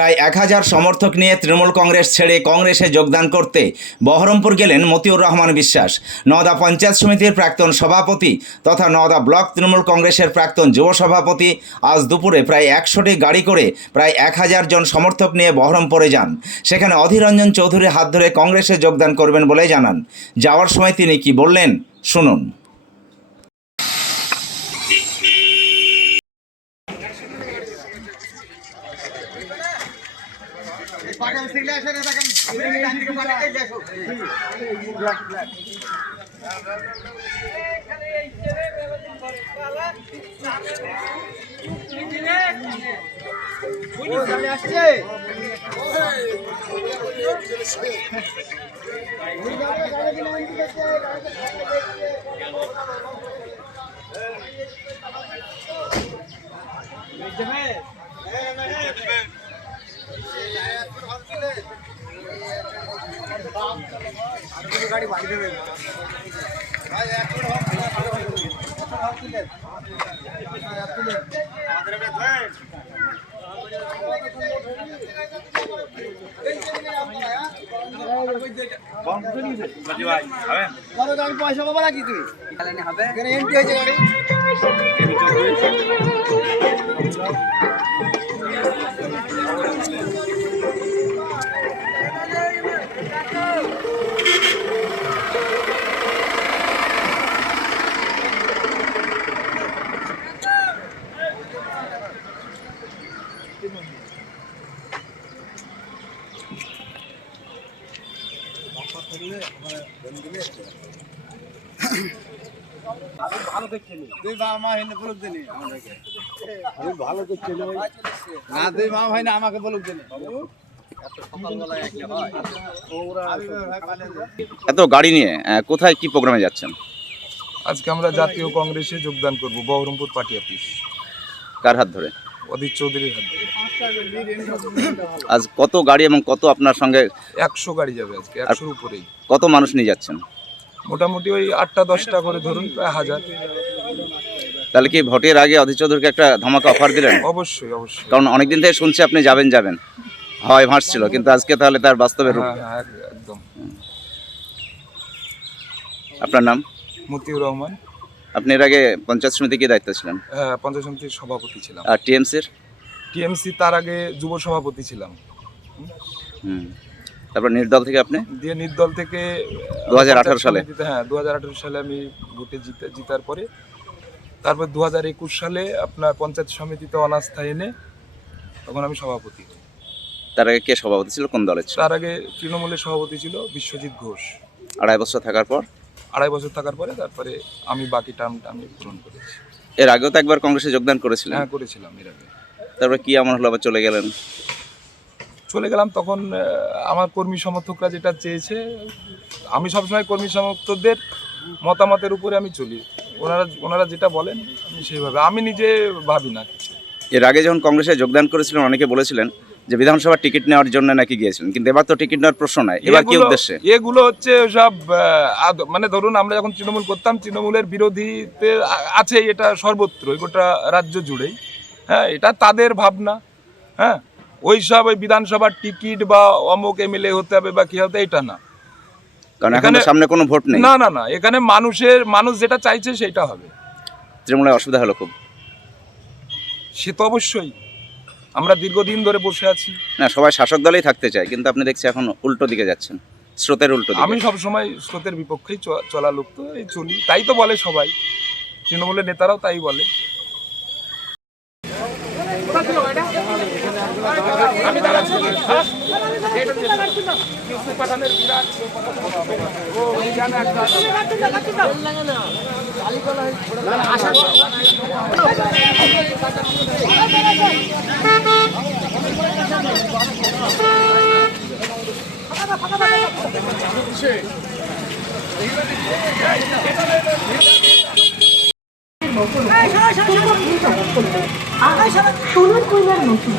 প্রায় 1000 সমর্থক নিয়ে তৃণমূল কংগ্রেস ছেড়ে কংগ্রেসে যোগদান করতে বহরমপুর গেলেন মতিউর রহমান বিশ্বাস। নওদা পঞ্চায়েত সমিতির প্রাক্তন সভাপতি তথা নওদা ব্লক তৃণমূল কংগ্রেসের প্রাক্তন যুব সভাপতি আজ দুপুরে প্রায় 100টি গাড়ি করে প্রায় 1000 জন সমর্থক নিয়ে বহরমপুরে যান। সেখানে অধীর রঞ্জন চৌধুরীর হাত ধরে কংগ্রেসে যোগদান করবেন বলে জানান। যাওয়ার সময় তিনি কি বললেন শুনুন। পয়সা পাবো নাকি তুই এমপি হয়েছে গাড়ি ভালো দেখছি তুই মা হেনে বলুক দিনি আমাদেরকে আমি ভালো দেখছি না তুই মা ভাই না আমাকে বলুক দিনি এত গাড়ি নিয়ে কোথায় কি প্রোগ্রামে যাচ্ছেন? আজকে আমরা জাতীয় কংগ্রেসে যোগদান করব বহরমপুর পার্টি অফিস। কার হাত ধরে? অধীর চৌধুরীর হাত ধরে। আজ কত গাড়ি এবং কত আপনার সঙ্গে? 100 গাড়ি যাবে আজকে, 100-র উপরেই। কত মানুষ নিয়ে যাচ্ছেন? মোটামুটি ওই 8টা-10টা করে ধরুন, প্রায় 1000। তাহলে কি ভোটের আগে অধীর চৌধুরীকে একটা ধামাকা অফার দিলেন? অবশ্যই অবশ্যই, কারণ অনেকদিন থেকে শুনছি আপনি যাবেন হয় ভাসছিল, কিন্তু আজকে তাহলে তার বাস্তবে রূপ। হ্যাঁ একদম। আপনার নাম? মতিউর রহমান। আপনি এর আগে পঞ্চায়েত সমিতি কি দায়িত্ব ছিলেন? হ্যাঁ, পঞ্চায়েত সমিতির সভাপতি ছিলাম। আর টিএমসির? টিএমসি তার আগে যুব সভাপতি ছিলাম। তারপর নির্দল থেকে আপনি? দিয়ে নির্দল থেকে 2018 সালে? হ্যাঁ, 2018 সালে আমি ভোটে জিতার পরে তারপর 2021 সালে আপনার পঞ্চায়েত সমিতিতে অনাস্থা এনে তখন আমি সভাপতি। তার আগে কে সভাপতি ছিল, কোন দলের ছিল? তার আগে তৃণমূলের সভাপতি ছিল বিশ্বজিৎ ঘোষ। 2.5 বছর থাকার পর? 2.5 বছর থাকার পরে তারপরে আমি বাকি টার্মটা আমি পূরণ করেছি। এর আগেও তো একবার কংগ্রেসে যোগদান করেছিলেন? হ্যাঁ, করেছিলাম এর আগে। তারপর কি এমন হলো আবার চলে গেলেন? চলে গেলাম তখন আমার কর্মী সমর্থকরা যেটা চেয়েছে, আমি সবসময় কর্মী সমর্থকদের মতামতের উপরে আমি চলি। ওনারা যেটা বলেন আমি সেইভাবে, আমি নিজে ভাবি না কিছু। এর আগে যখন কংগ্রেসে যোগদান করেছিলেন অনেকে বলেছিলেন যে বিধানসভার টিকিট নেওয়ার জন্য নাকি গিয়েছিলেন, কিন্তু এবার তো টিকিট নেওয়ার প্রশ্ন নাই। এবার কি উদ্দেশ্যে? এগুলো হচ্ছে সব মানে ধরুন আমরা যখন তৃণমূল করতাম, তৃণমূলের বিরোধীতে আছে এটা সর্বত্র, গোটা রাজ্য জুড়েই। হ্যাঁ, এটা তাদের ভাবনা। হ্যাঁ, ওই বিধানসভার টিকিট বা অমুক এমএলএ হতে হবে বা কি হতে, এটা না। কারণ এখানে সামনে কোনো ভোট নেই। না, এখানে মানুষ যেটা চাইছে সেটা হবে। তৃণমূলের অসুবিধা হলো খুব? সে তো অবশ্যই, আমরা দীর্ঘদিন ধরে বসে আছি। না, সবাই শাসক দলেই থাকতে চায়, কিন্তু আপনি দেখছি এখন উল্টো দিকে যাচ্ছেন, স্রোতের উল্টো দিকে। আমি সবসময় স্রোতের বিপক্ষেই চলা লোক, তো এই চলি, তাই তো বলে সবাই, তৃণমূলের নেতারাও তাই বলে। সোনার কইলার নতুন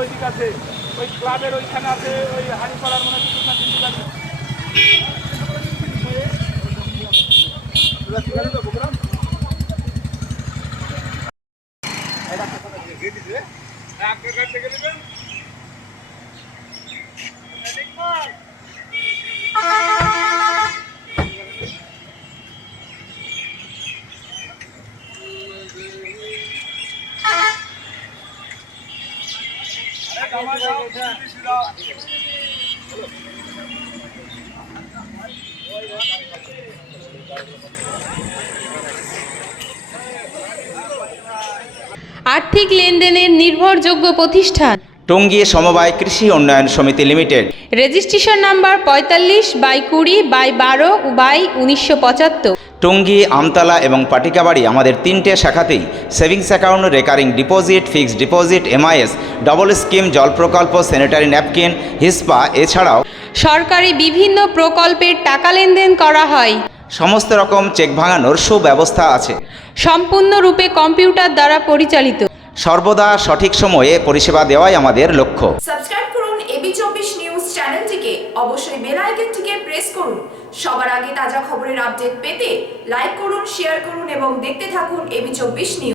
ওইদিকে আছে, ওই ক্লাবের ওইখানে আছে, ওই হাড়িপাড়ার মনে হচ্ছে দুটো তিনটে আছে। আর্থিক লেনদেনের নির্ভরযোগ্য প্রতিষ্ঠান টঙ্গী সমবায় কৃষি উন্নয়ন সমিতি limited. Registration number 45/20/12/1975। Tongi, Amtala এবং পাটিকাবাড়ি আমাদের 3টে শাখাতেই savings account, recurring deposit, fixed deposit, MIS, double scheme, জল প্রকল্প, স্যানিটারি ন্যাপকিন, হিসপা এছাড়াও সরকারি বিভিন্ন প্রকল্পের টাকা লেনদেন করা হয়। সমস্ত রকম চেক ভাঙানোর সুব্যবস্থা আছে। সম্পূর্ণরূপে কম্পিউটার দ্বারা পরিচালিত। সর্বদা সঠিক সময়ে পরিষেবা দেওয়াই আমাদের লক্ষ্য। সাবস্ক্রাইব করুন এবি24 নিউজ চ্যানেলটিকে, অবশ্যই বেল আইকনটিকে প্রেস করুন। সবার আগে তাজা খবরের আপডেট পেতে লাইক করুন, শেয়ার করুন এবং দেখতে থাকুন এবি24 নিউজ।